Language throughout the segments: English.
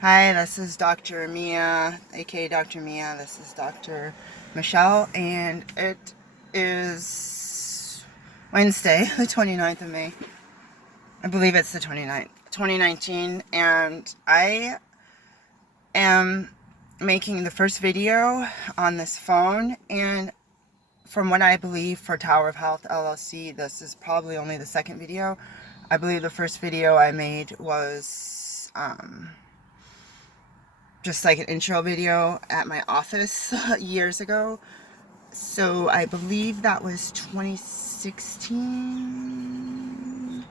Hi, this is Dr. Mia, aka Dr. Mia. This is Dr. Michelle, and it is Wednesday, the 29th of May. I believe it's the 29th, 2019, and I am making the first video on this phone. And from what I believe for Tower of Health LLC, this is probably only the second video. I believe the first video I made was just like an intro video at my office years ago. So I believe that was 2016.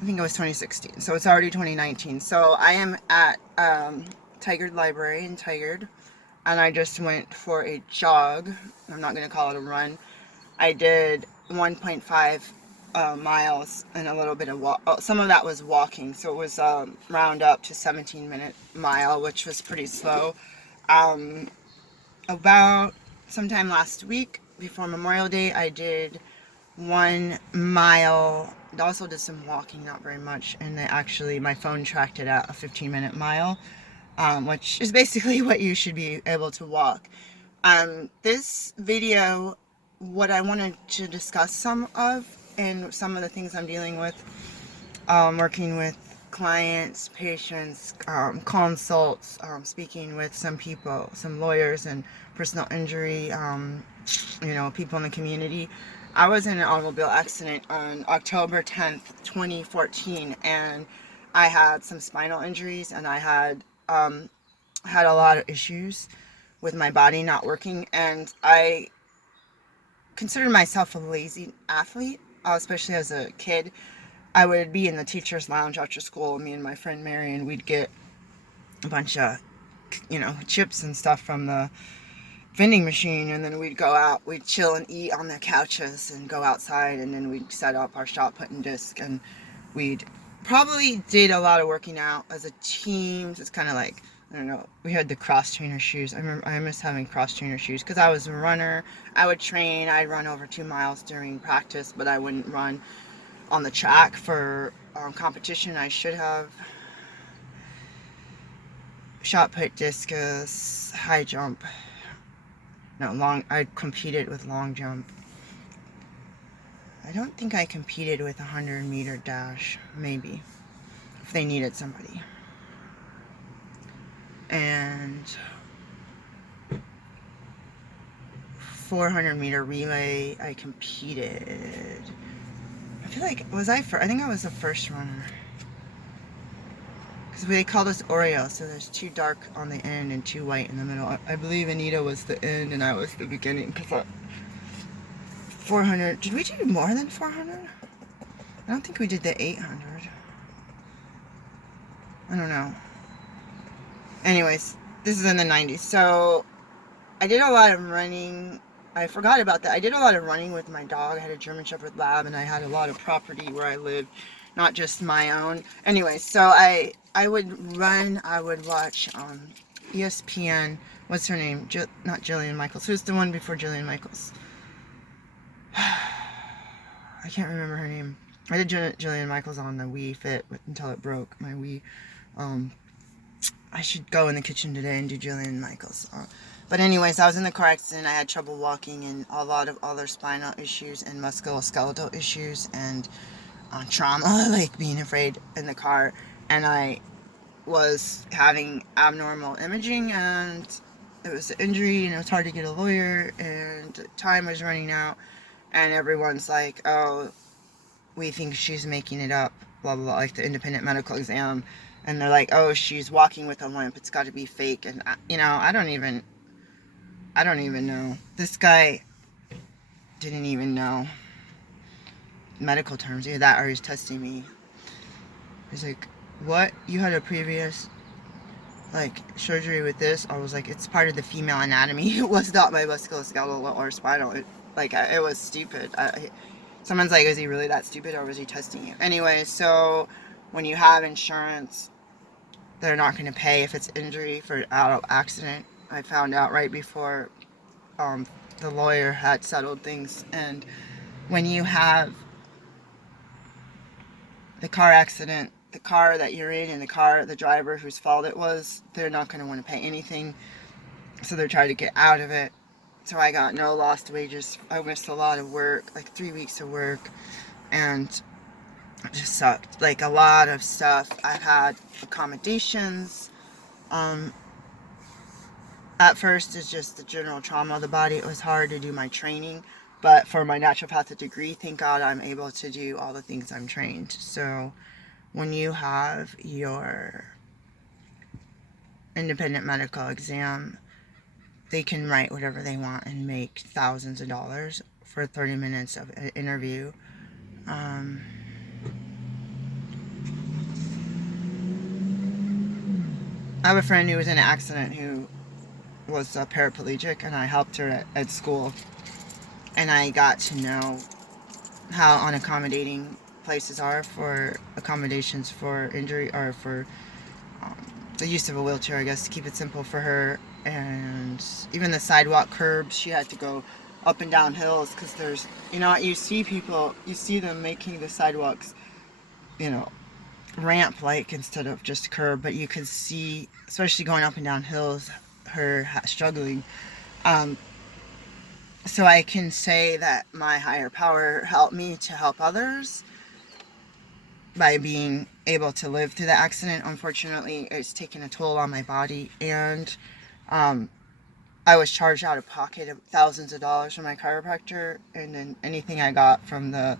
I think it was 2016. So it's already 2019. So I am at Tigard Library in Tigard, and I just went for a jog. I'm not going to call it a run. I did 1.5 miles and a little bit of walk. Oh, some of that was walking, so it was round up to 17-minute mile, which was pretty slow. Um, about sometime last week before Memorial Day, I did 1 mile. I also did some walking, not very much, and actually my phone tracked it at a 15-minute mile, which is basically what you should be able to walk. This video, what I wanted to discuss some of, and some of the things I'm dealing with, working with clients, patients, consults, speaking with some people, some lawyers and personal injury, people in the community. I was in an automobile accident on October 10th, 2014, and I had some spinal injuries, and I had a lot of issues with my body not working, and I consider myself a lazy athlete, especially as a kid. I would be in the teacher's lounge after school, me and my friend Mary, and we'd get a bunch of, chips and stuff from the vending machine, and then we'd go out, we'd chill and eat on the couches and go outside, and then we'd set up our shot put and disc, and we'd probably did a lot of working out as a team. It's kind of like, I don't know, we had the cross trainer shoes. I miss having cross trainer shoes because I was a runner. I would train, I'd run over 2 miles during practice, but I wouldn't run on the track for competition. I should have shot put, discus, high jump. No, I competed with long jump. I don't think I competed with a 100-meter dash, maybe, if they needed somebody. And 400-meter relay, I competed. I feel like, I think I was the first runner. Because they called us Oreo, so there's 2 dark on the end and 2 white in the middle. I believe Anita was the end and I was the beginning. Because 400, did we do more than 400? I don't think we did the 800. I don't know. Anyways, this is in the 90s. So I did a lot of running. I forgot about that. I did a lot of running with my dog. I had a German Shepherd Lab, and I had a lot of property where I lived, not just my own. Anyway, so I would run. I would watch ESPN. What's her name? Not Jillian Michaels. Who's the one before Jillian Michaels? I can't remember her name. I did Jillian Michaels on the Wii Fit until it broke. My Wii. I should go in the kitchen today and do Jillian Michaels. But anyways, I was in the car accident. I had trouble walking and a lot of other spinal issues and musculoskeletal issues and trauma, like being afraid in the car. And I was having abnormal imaging, and it was an injury, and it was hard to get a lawyer, and time was running out. And everyone's like, oh, we think she's making it up, blah, blah, blah, like the independent medical exam. And they're like, oh, she's walking with a limp. It's got to be fake. And, I don't even know. This guy didn't even know medical terms. Either that or he was testing me. He's like, what? You had a previous, surgery with this? I was like, it's part of the female anatomy. It was not my musculoskeletal or spinal. It was stupid. Someone's like, is he really that stupid, or was he testing you? Anyway, so when you have insurance, they're not going to pay if it's injury for auto accident. I found out right before the lawyer had settled things. And when you have the car accident, the car that you're in and the driver whose fault it was, they're not going to want to pay anything. So they're trying to get out of it. So I got no lost wages. I missed a lot of work, like 3 weeks of work, and it just sucked. Like a lot of stuff. I've had accommodations. At first, it's just the general trauma of the body. It was hard to do my training, but for my naturopathic degree, thank God I'm able to do all the things I'm trained. So when you have your independent medical exam, they can write whatever they want and make thousands of dollars for 30 minutes of an interview. I have a friend who was in an accident who was a paraplegic, and I helped her at school, and I got to know how unaccommodating places are for accommodations for injury, or for the use of a wheelchair, I guess, to keep it simple for her. And even the sidewalk curbs, she had to go up and down hills, because there's, you see people, you see them making the sidewalks, ramp-like instead of just curb, but you could see, especially going up and down hills, her struggling. So I can say that my higher power helped me to help others by being able to live through the accident. Unfortunately, it's taken a toll on my body, and I was charged out of pocket of thousands of dollars from my chiropractor, and then anything I got from the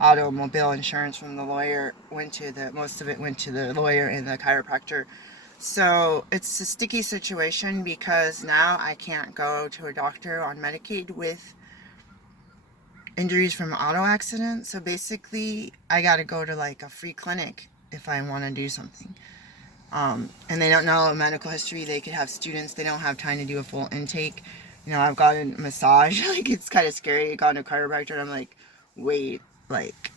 automobile insurance from the lawyer most of it went to the lawyer and the chiropractor. So it's a sticky situation, because now I can't go to a doctor on Medicaid with injuries from auto accidents. So basically, I got to go to like a free clinic if I want to do something. And they don't know a medical history. They could have students. They don't have time to do a full intake. I've gotten a massage. Like, it's kind of scary. I got a chiropractor, and I'm like, wait, like,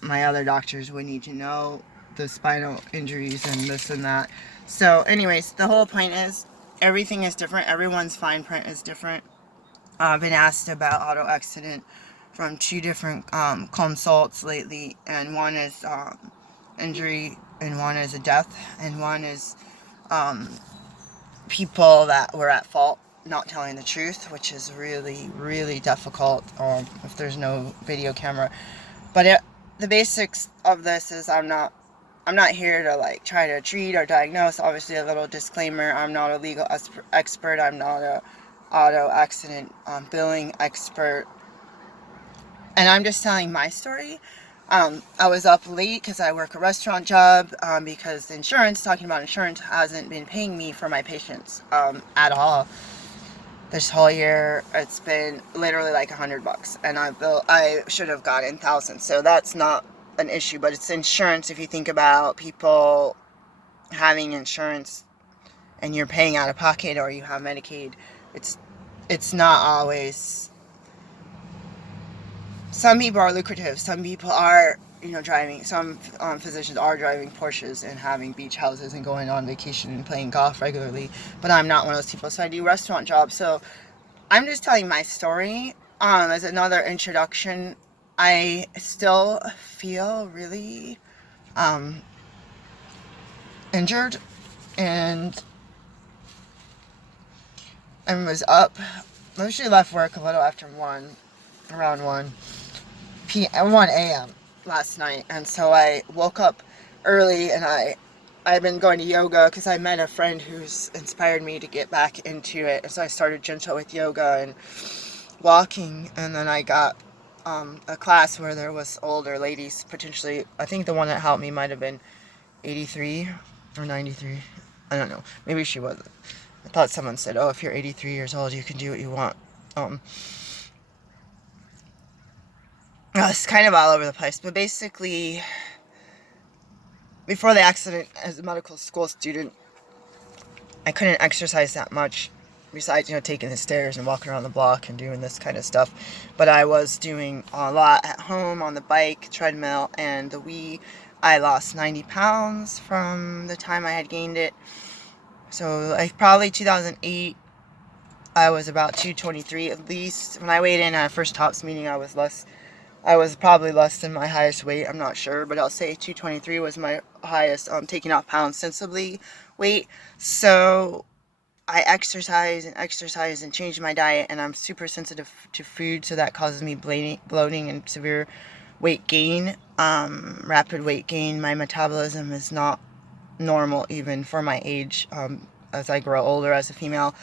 my other doctors would need to know the spinal injuries and this and that. So anyways, the whole point is, everything is different. Everyone's fine print is different. I've been asked about auto accident from 2 different consults lately, and one is injury, and one is a death, and one is people that were at fault not telling the truth, which is really, really difficult if there's no video camera. But the basics of this is, I'm not here to like try to treat or diagnose. Obviously, a little disclaimer: I'm not a legal expert. I'm not a auto accident billing expert, and I'm just telling my story. I was up late because I work a restaurant job, because talking about insurance, hasn't been paying me for my patients at all. This whole year, it's been literally like $100, and I should have gotten thousands. So that's not an issue, but it's insurance. If you think about people having insurance and you're paying out of pocket, or you have Medicaid, it's not always. Some people are lucrative. Some people are, driving. Some physicians are driving Porsches and having beach houses and going on vacation and playing golf regularly. But I'm not one of those people. So I do restaurant jobs. So I'm just telling my story as another introduction. I still feel really injured, and I was up. I usually left work a little after around 1 a.m. last night, and so I woke up early, and I've been going to yoga because I met a friend who's inspired me to get back into it. And so I started gentle with yoga and walking, and then I got a class where there was older ladies, potentially. I think the one that helped me might have been 83 or 93. I don't know. Maybe she wasn't. I thought someone said, oh, if you're 83 years old, you can do what you want. It's kind of all over the place, but basically, before the accident, as a medical school student, I couldn't exercise that much, besides, taking the stairs and walking around the block and doing this kind of stuff. But I was doing a lot at home on the bike, treadmill, and the Wii. I lost 90 pounds from the time I had gained it. So, like, probably 2008, I was about 223 at least. When I weighed in at first TOPS meeting, I was probably less than my highest weight. I'm not sure, but I'll say 223 was my highest taking off pounds sensibly weight. So I exercise and change my diet, and I'm super sensitive to food, so that causes me bloating and severe weight gain, rapid weight gain. My metabolism is not normal even for my age, as I grow older as a female.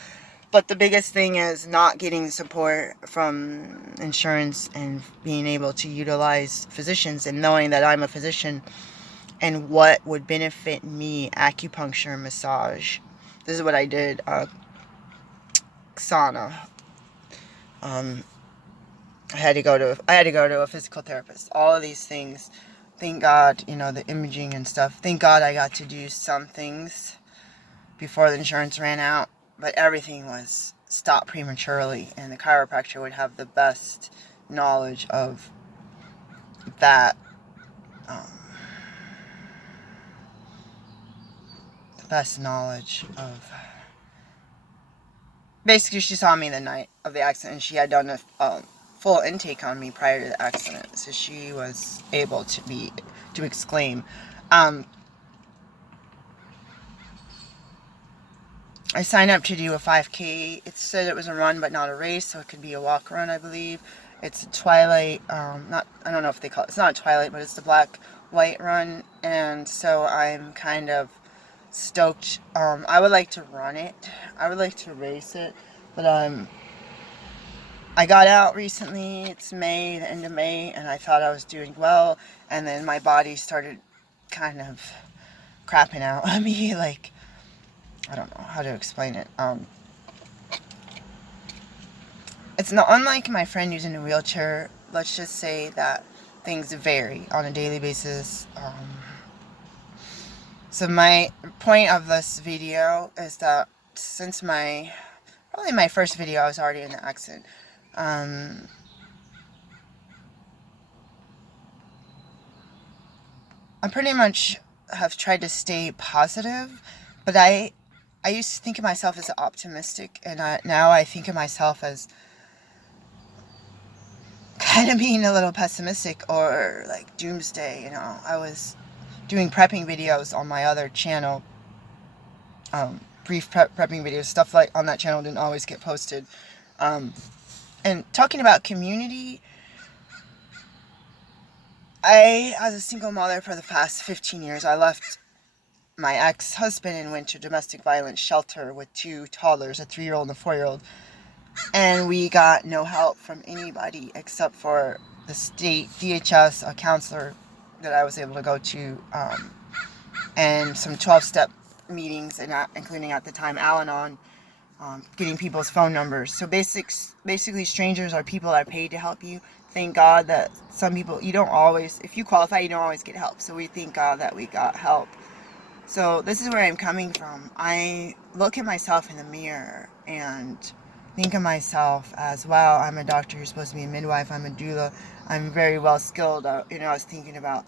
But the biggest thing is not getting support from insurance and being able to utilize physicians, and knowing that I'm a physician and what would benefit me: acupuncture, massage. This is what I did. Sauna. I had to go to a physical therapist. All of these things. Thank God, the imaging and stuff. Thank God I got to do some things before the insurance ran out. But everything was stopped prematurely, and the chiropractor would have the best knowledge of that. The best knowledge of. Basically, she saw me the night of the accident, and she had done a full intake on me prior to the accident, so she was able to exclaim. I signed up to do a 5K. It said it was a run, but not a race, so it could be a walk run, I believe. It's a twilight, I don't know if they call it, it's not a twilight, but it's the black white run, and so I'm kind of stoked. I would like to run it. I would like to race it, but I got out recently. It's May, the end of May, and I thought I was doing well, and then my body started kind of crapping out on me, like, I don't know how to explain it. It's not unlike my friend who's in a wheelchair. Let's just say that things vary on a daily basis. So my point of this video is that since probably my first video, I was already in the accident. I pretty much have tried to stay positive, but I used to think of myself as optimistic, and now I think of myself as kind of being a little pessimistic, or like doomsday. I was doing prepping videos on my other channel, brief prepping videos, stuff like on that channel didn't always get posted. And talking about community, as a single mother for the past 15 years, I left my ex-husband and went to domestic violence shelter with 2 toddlers, a 3-year-old and a 4-year-old. And we got no help from anybody except for the state DHS, a counselor that I was able to go to, and some 12-step meetings, including at the time Al-Anon, getting people's phone numbers. So basically strangers are people that are paid to help you. Thank God that some people, if you qualify, you don't always get help. So we thank God that we got help. So this is where I'm coming from. I look at myself in the mirror and think of myself as, wow, I'm a doctor who's supposed to be a midwife. I'm a doula. I'm very well skilled. I was thinking about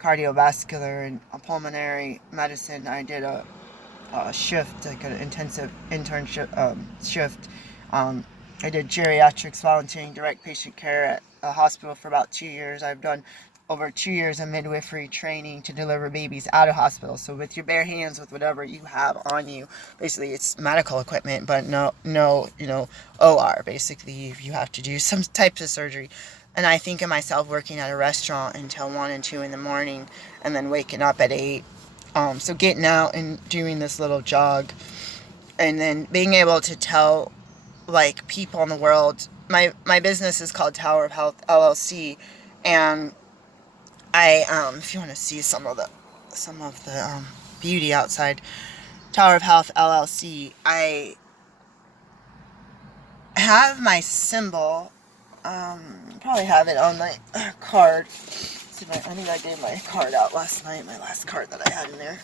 cardiovascular and pulmonary medicine. I did a shift, like an intensive internship shift. I did geriatrics, volunteering, direct patient care at a hospital for about 2 years. I've done over 2 years of midwifery training to deliver babies out of hospital. So with your bare hands, with whatever you have on you, basically it's medical equipment, but no, OR. Basically, if you have to do some types of surgery. And I think of myself working at a restaurant until 1 and 2 in the morning, and then waking up at 8. So getting out and doing this little jog, and then being able to tell, like, people in the world. My business is called Tower of Health LLC, and I if you want to see some of the beauty outside Tower of Health LLC, I have my symbol. Probably have it on my card. I think I gave my card out last night, my last card that I had in there.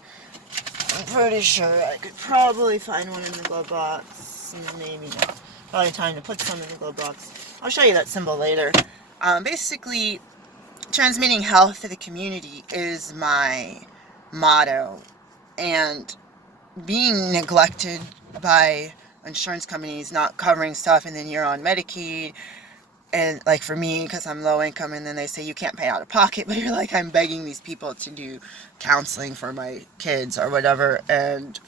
I'm pretty sure I could probably find one in the glove box. Maybe not. Probably time to put some in the glove box. I'll show you that symbol later. Basically, transmitting health to the community is my motto. And being neglected by insurance companies not covering stuff, and then you're on Medicaid, And like for me, because I'm low income, and then they say you can't pay out of pocket, but you're like, I'm begging these people to do counseling for my kids or whatever, and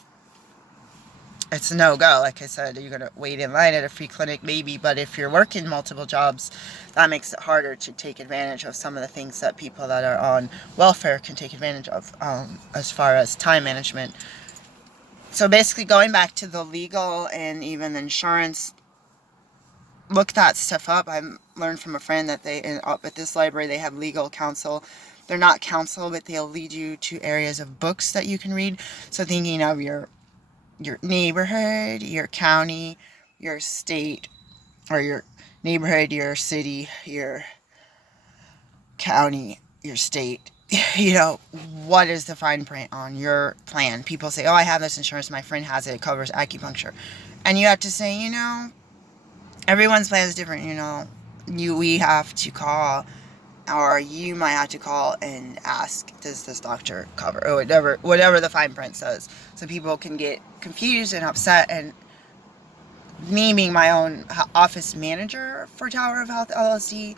it's a no-go. Like I said, you're going to wait in line at a free clinic maybe, but if you're working multiple jobs, that makes it harder to take advantage of some of the things that people that are on welfare can take advantage of, as far as time management. So basically, going back to the legal and even insurance, look that stuff up. I learned from a friend that up at this library, they have legal counsel. They're not counsel, but they'll lead you to areas of books that you can read. So thinking of your neighborhood, your county, your state, or your neighborhood, your city, your county, your state. You know, what is the fine print on your plan? People say, oh, I have this insurance, my friend has it, it covers acupuncture. And you have to say, you know, everyone's plan is different, you know. We have to call, or you might have to call and ask, does this doctor cover, or whatever the fine print says. So people can get confused and upset. And me being my own office manager for Tower of Health LLC,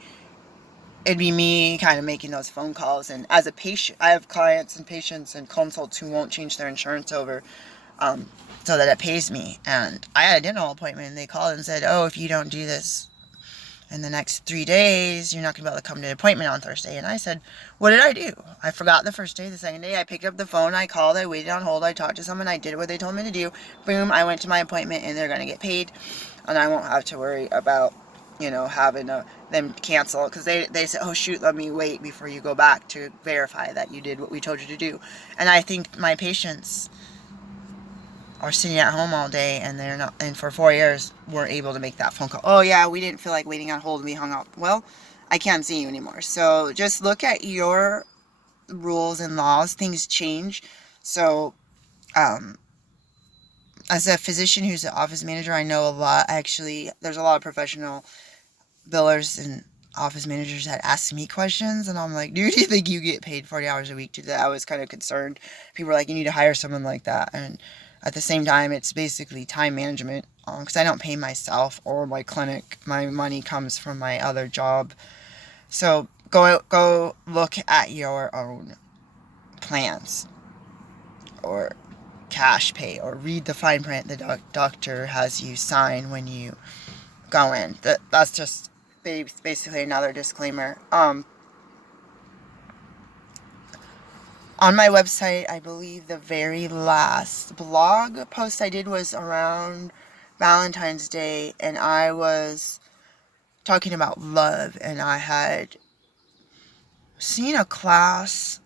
it'd be me kind of making those phone calls. And as a patient, I have clients and patients and consults who won't change their insurance over, so that it pays me. And I had a dental appointment, and they called and said, oh, if you don't do this in the next 3 days, you're not going to be able to come to an appointment on Thursday. And I said, what did I do? I forgot the first day. The second day, I picked up the phone, I called, I waited on hold, I talked to someone, I did what they told me to do. Boom, I went to my appointment, and they're going to get paid. And I won't have to worry about, you know, having them cancel. Because they said, oh, shoot, let me wait before you go back to verify that you did what we told you to do. And I think my patients are sitting at home all day, and they're not, and for 4 years weren't able to make that phone call. Oh yeah, we didn't feel like waiting on hold and we hung up. Well, I can't see you anymore. So just look at your rules and laws. Things change. So as a physician who's an office manager, I know a lot. Actually, there's a lot of professional billers and office managers that ask me questions, and I'm like, dude, do you think you get paid 40 hours a week to do that? I was kind of concerned. People were like, you need to hire someone like that. And at the same time, it's basically time management, because I don't pay myself or my clinic. My money comes from my other job. So go look at your own plans, or cash pay, or read the fine print the doctor has you sign when you go in. That's just basically another disclaimer. On my website, I believe the very last blog post I did was around Valentine's Day, and I was talking about love, and I had seen a class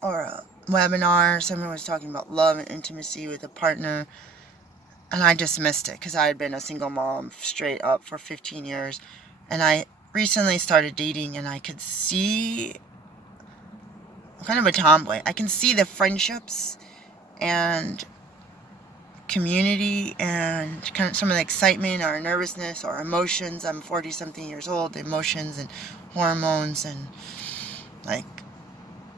or a webinar. Someone was talking about love and intimacy with a partner, and I dismissed it because I had been a single mom straight up for 15 years, and I recently started dating, and I could see, I'm kind of a tomboy, I can see the friendships and community and kind of some of the excitement or nervousness or emotions. I'm 40 something years old, emotions and hormones, and like,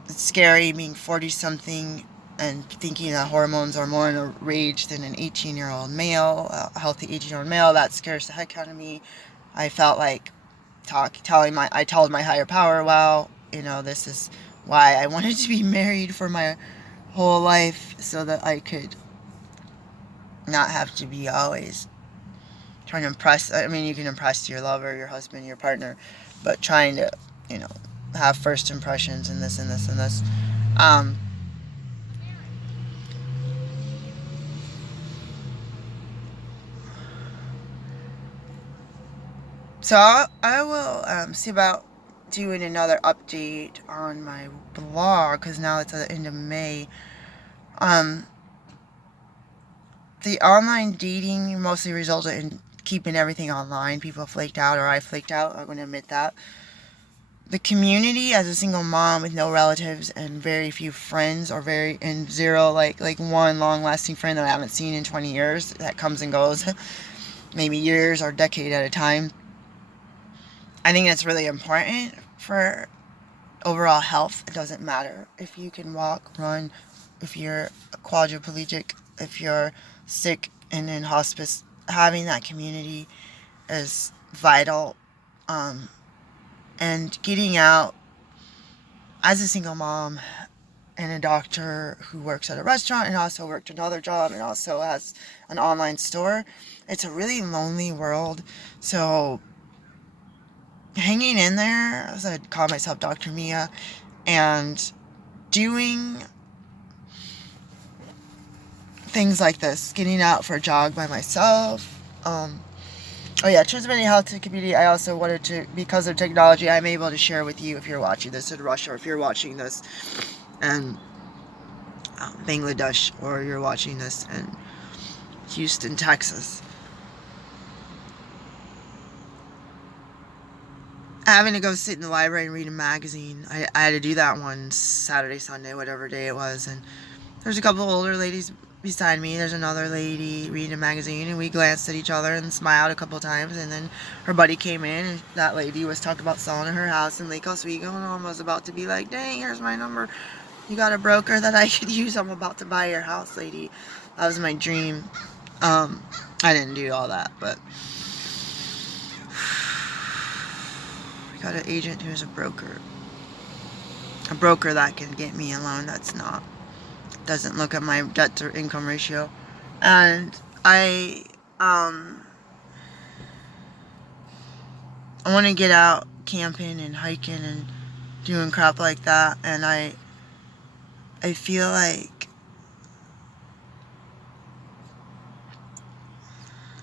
it's scary being 40 something and thinking that hormones are more in a rage than an 18-year-old male, a healthy 18-year-old male. That scares the heck out of me. I felt like I told my higher power, wow, you know, this is why I wanted to be married for my whole life, so that I could not have to be always trying to impress. I mean, you can impress your lover, your husband, your partner, but trying to, you know, have first impressions and this and this and this. So I will see about doing another update on my blog, because now it's at the end of May. The online dating mostly resulted in keeping everything online. People flaked out, or I flaked out. I'm going to admit that. The community, as a single mom with no relatives and very few friends, or zero, like one long-lasting friend that I haven't seen in 20 years, that comes and goes, maybe years or decade at a time. I think that's really important for overall health. It doesn't matter if you can walk, run, if you're quadriplegic, if you're sick and in hospice. Having that community is vital. And getting out as a single mom and a doctor who works at a restaurant and also worked another job and also has an online store, it's a really lonely world. So hanging in there, as I call myself Dr. Mia, and doing things like this, getting out for a jog by myself. Oh yeah, transmitting health to the community. I also wanted to, because of technology, I'm able to share with you if you're watching this in Russia, or if you're watching this in Bangladesh, or you're watching this in Houston, Texas. Having to go sit in the library and read a magazine. I had to do that one Saturday, Sunday, whatever day it was, and there's a couple older ladies beside me. There's another lady reading a magazine, and we glanced at each other and smiled a couple times, and then her buddy came in, and that lady was talking about selling her house in Lake Oswego, and I was about to be like, dang, here's my number. You got a broker that I could use? I'm about to buy your house, lady. That was my dream. I didn't do all that, but we got an agent who's a broker. A broker that can get me a loan that's not, doesn't look at my debt to income ratio. And I want to get out camping and hiking and doing crap like that, and I feel like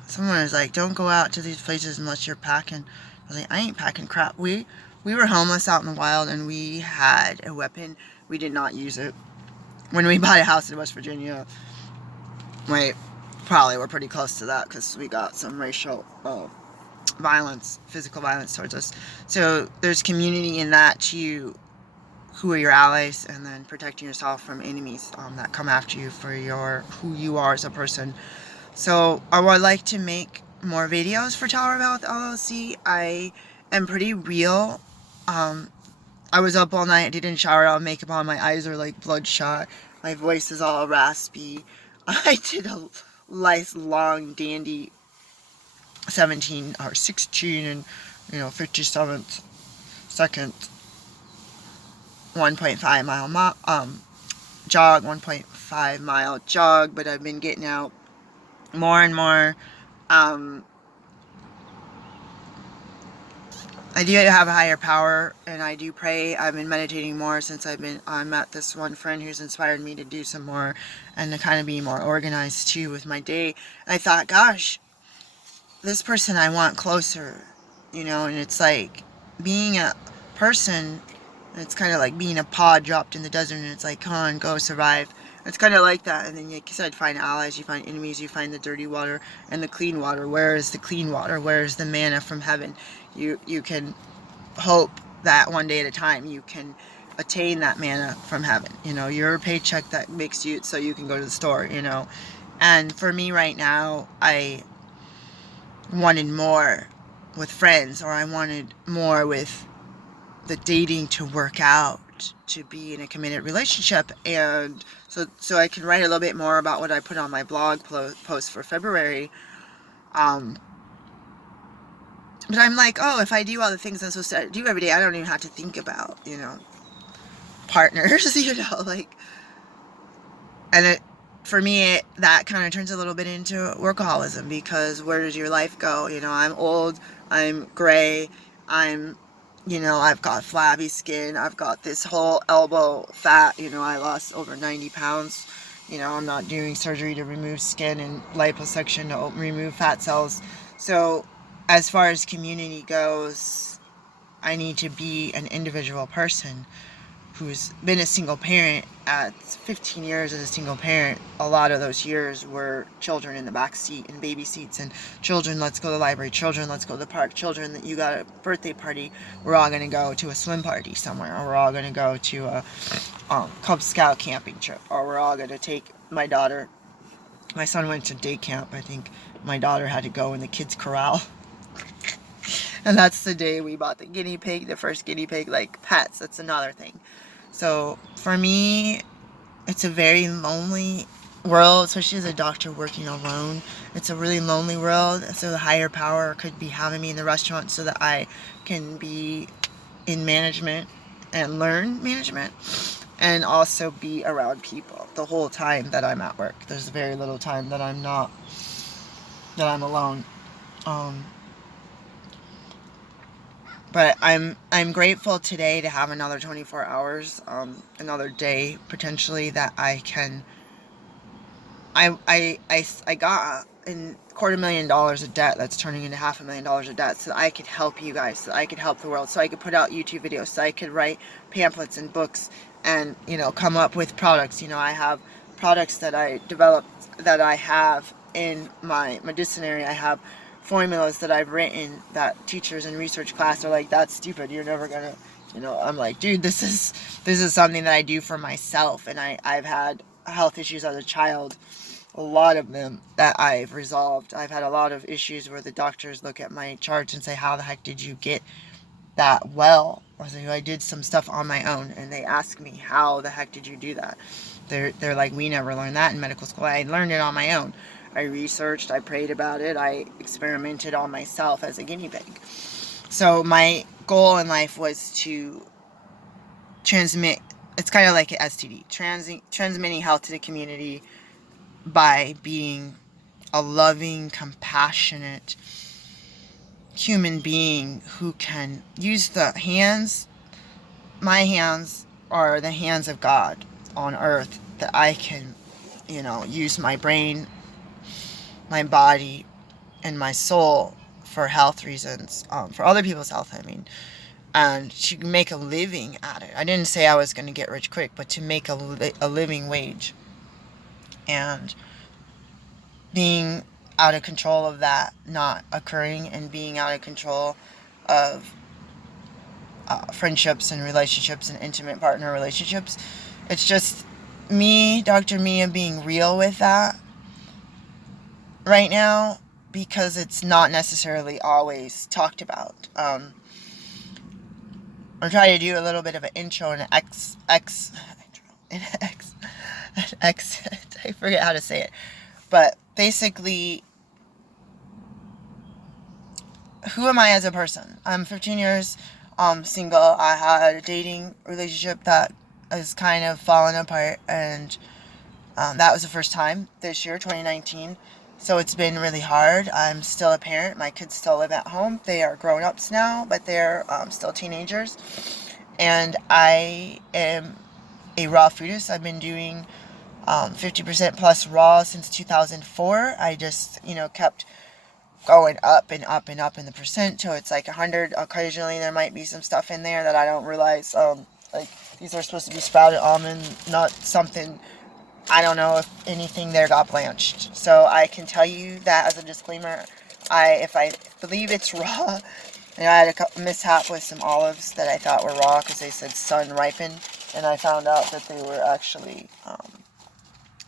someone is like, don't go out to these places unless you're packing. I was like, I ain't packing crap. We were homeless out in the wild, and we had a weapon. We did not use it. When we bought a house in West Virginia, probably we're pretty close to that, because we got some racial violence, physical violence towards us. So there's community in that too, who are your allies, and then protecting yourself from enemies that come after you for who you are as a person. So I would like to make more videos for Tower of Health LLC. I am pretty real. I was up all night, didn't shower, all makeup on, my eyes are like bloodshot, my voice is all raspy. I did a nice long dandy 17 or 16 and 57th second 1.5 mile jog, 1.5 mile jog, but I've been getting out more and more. I do have a higher power, and I do pray. I've been meditating more since I met this one friend who's inspired me to do some more and to kind of be more organized too with my day. And I thought, gosh, this person I want closer, and it's like being a person, it's kind of like being a pod dropped in the desert, and it's like, come on, go survive. It's kind of like that. And then, like you said, find allies, you find enemies, you find the dirty water and the clean water. Where is the clean water? Where is the manna from heaven? You can hope that one day at a time you can attain that manna from heaven. Your paycheck that makes you so you can go to the store. And for me right now, I wanted more with friends, or I wanted more with the dating to work out, to be in a committed relationship. And so I can write a little bit more about what I put on my blog post for February. But I'm like, oh, if I do all the things I'm supposed to do every day, I don't even have to think about, partners, and for me, that kind of turns a little bit into workaholism, because where does your life go? I'm old, I'm gray, I've got flabby skin, I've got this whole elbow fat, I lost over 90 pounds, I'm not doing surgery to remove skin and liposuction to remove fat cells. So as far as community goes, I need to be an individual person who's been a single parent. At 15 years as a single parent, a lot of those years were children in the back seat and baby seats, and children, let's go to the library, children, let's go to the park, children, that you got a birthday party, we're all going to go to a swim party somewhere, or we're all going to go to a Cub Scout camping trip, or we're all going to take my son went to day camp. I think my daughter had to go in the kids corral. And that's the day we bought the guinea pig, the first guinea pig, like pets. That's another thing. So for me, it's a very lonely world, especially as a doctor working alone. It's a really lonely world. So the higher power could be having me in the restaurant so that I can be in management and learn management, and also be around people the whole time that I'm at work. There's very little time that I'm alone. Um, but I'm grateful today to have another 24 hours, another day potentially that I can. I got in $250,000 of debt that's turning into $500,000 of debt so that I could help you guys, so that I could help the world, so I could put out YouTube videos, so I could write pamphlets and books and, come up with products. I have products that I developed that I have in my medicinary. I have formulas that I've written that teachers in research class are like, that's stupid, you're never gonna, I'm like, dude, this is something that I do for myself, and I've had health issues as a child, a lot of them that I've resolved. I've had a lot of issues where the doctors look at my charts and say, how the heck did you get that well? I did some stuff on my own, and they ask me, how the heck did you do that? They're like, we never learned that in medical school. I learned it on my own. I researched, I prayed about it, I experimented on myself as a guinea pig. So my goal in life was to transmit, it's kind of like an STD, transmitting health to the community by being a loving, compassionate human being who can use the hands. My hands are the hands of God on earth, that I can, use my brain, my body, and my soul for health reasons, for other people's health, I mean, and to make a living at it. I didn't say I was going to get rich quick, but to make a living wage. And being out of control of that not occurring, and being out of control of friendships and relationships and intimate partner relationships. It's just me, Dr. Mia, being real with that right now, because it's not necessarily always talked about. I'm trying to do a little bit of an intro and an exit. I forget how to say it. But basically, who am I as a person? I'm 15 years single. I had a dating relationship that is kind of fallen apart, and that was the first time this year, 2019. So it's been really hard. I'm still a parent. My kids still live at home. They are grown-ups now, but they're still teenagers. And I am a raw foodist. I've been doing 50% plus raw since 2004. I just, kept going up and up and up in the percent till it's like 100. Occasionally there might be some stuff in there that I don't realize. Like, these are supposed to be sprouted almond, not something. I don't know if anything there got blanched. So I can tell you that as a disclaimer, if I believe it's raw, and I had a mishap with some olives that I thought were raw because they said sun ripened, and I found out that they were actually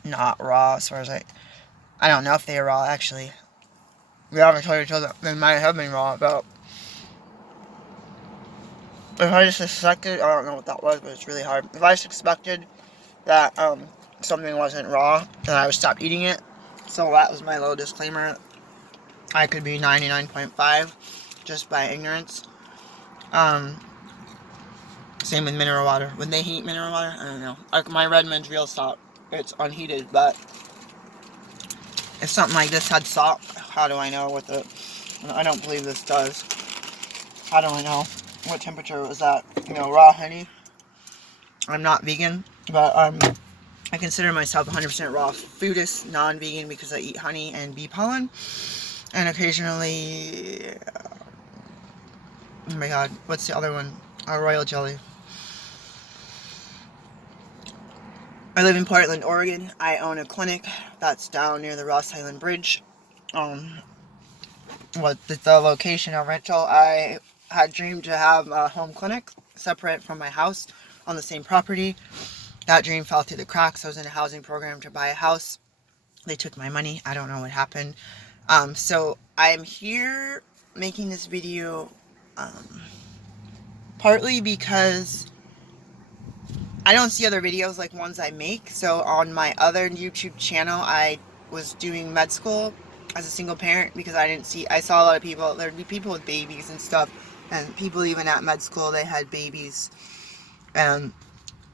not raw. As far as I don't know if they were raw actually. We haven't told each other they might have been raw, but if I just suspected, I don't know what that was, but it's really hard. If I suspected that something wasn't raw, then I would stop eating it. So that was my little disclaimer. I could be 99.5 just by ignorance. Same with mineral water. Would they heat mineral water? I don't know. Like my Redmond's real salt. It's unheated, but if something like this had salt, how do I know what the... I don't believe this does. How do I know what temperature was that? Raw honey. I'm not vegan, but I consider myself 100% raw foodist, non-vegan, because I eat honey and bee pollen. And occasionally... oh my god, what's the other one? Royal jelly. I live in Portland, Oregon. I own a clinic that's down near the Ross Island Bridge. The location of rental, I had dreamed to have a home clinic separate from my house on the same property. That dream fell through the cracks. I was in a housing program to buy a house. They took my money. I don't know what happened. So I'm here making this video partly because I don't see other videos like ones I make. So on my other YouTube channel, I was doing med school as a single parent because I saw a lot of people, there'd be people with babies and stuff, and people even at med school, they had babies, and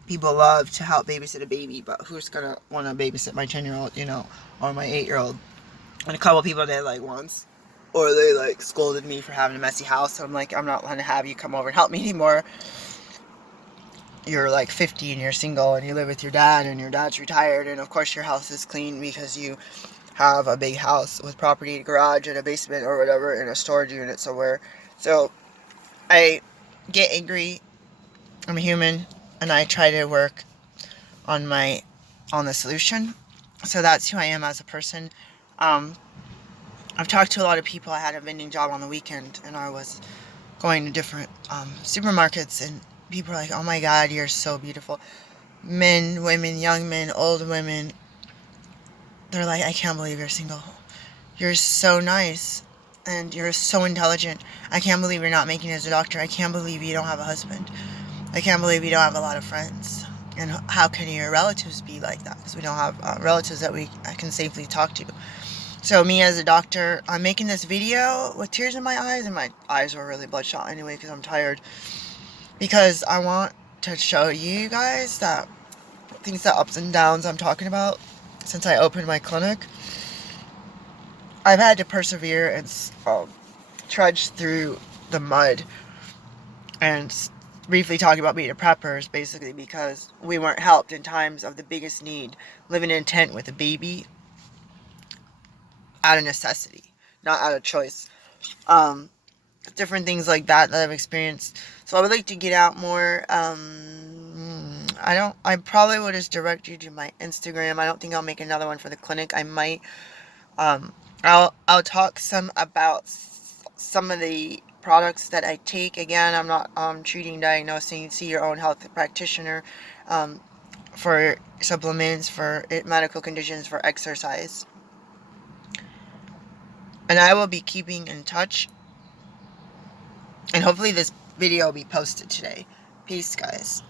people love to help babysit a baby, but who's gonna want to babysit my 10-year-old, you know, or my 8-year-old? And a couple people did like once, or they like scolded me for having a messy house. So I'm like, I'm not gonna have you come over and help me anymore. You're like 50 and you're single and you live with your dad and your dad's retired, and of course your house is clean because you have a big house with property, garage, and a basement or whatever, and a storage unit somewhere. So I get angry. I'm a human, and I try to work on the solution. So that's who I am as a person. I've talked to a lot of people. I had a vending job on the weekend, and I was going to different supermarkets, and people are like, oh my god, you're so beautiful. Men, women, young men, old women, they're like, I can't believe you're single. You're so nice, and you're so intelligent. I can't believe you're not making it as a doctor. I can't believe you don't have a husband. I can't believe you don't have a lot of friends. And how can your relatives be like that? Because we don't have relatives that I can safely talk to. So me as a doctor, I'm making this video with tears in my eyes, and my eyes were really bloodshot anyway because I'm tired. Because I want to show you guys that things, the ups and downs I'm talking about since I opened my clinic. I've had to persevere and trudge through the mud, and briefly talking about being a prepper is basically because we weren't helped in times of the biggest need, living in a tent with a baby out of necessity, not out of choice. Different things like that I've experienced. So I would like to get out more. I probably would just direct you to my Instagram. I don't think I'll make another one for the clinic. I might. I'll talk some about some of the products that I take. Again, I'm not treating, diagnosing. See your own health practitioner for supplements, for medical conditions, for exercise. And I will be keeping in touch. And hopefully this video will be posted today. Peace, guys.